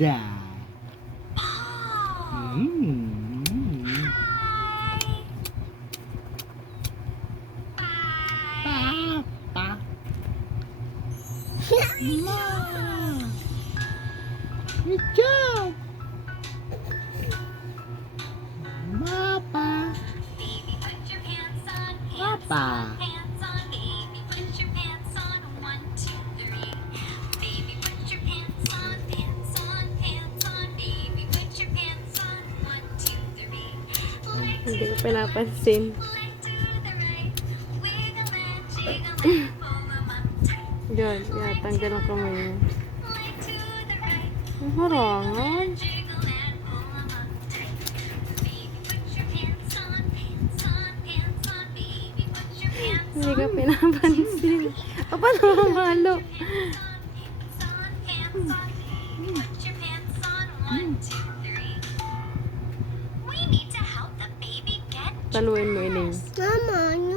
Da. Papa. Ma. Good job. Papa. Baby, put your pants on, Papa. pants on. Baby, put your pants on. 1, 2, 3. Baby, put your pants on, pants on, pants on. Baby, put your pants on. 1, 2, 3. Leg to Hindi ko the pinapansin. leg to the right. Wiggle and jiggle and pull 'em up tight. Yan, tanggal ang kamay niya. Leg to the right. Ang harangan. Jiggle and pull 'em up tight. Baby, put your pants on, pants on, pants on. Baby, put your pants Hindi on. ka pinapansin. O, paano mamalo? Pants on, pants on. Baby, put your pants on. 1, 2, 3. We need to help the baby get Taluin mo, Iling. Mama, ano?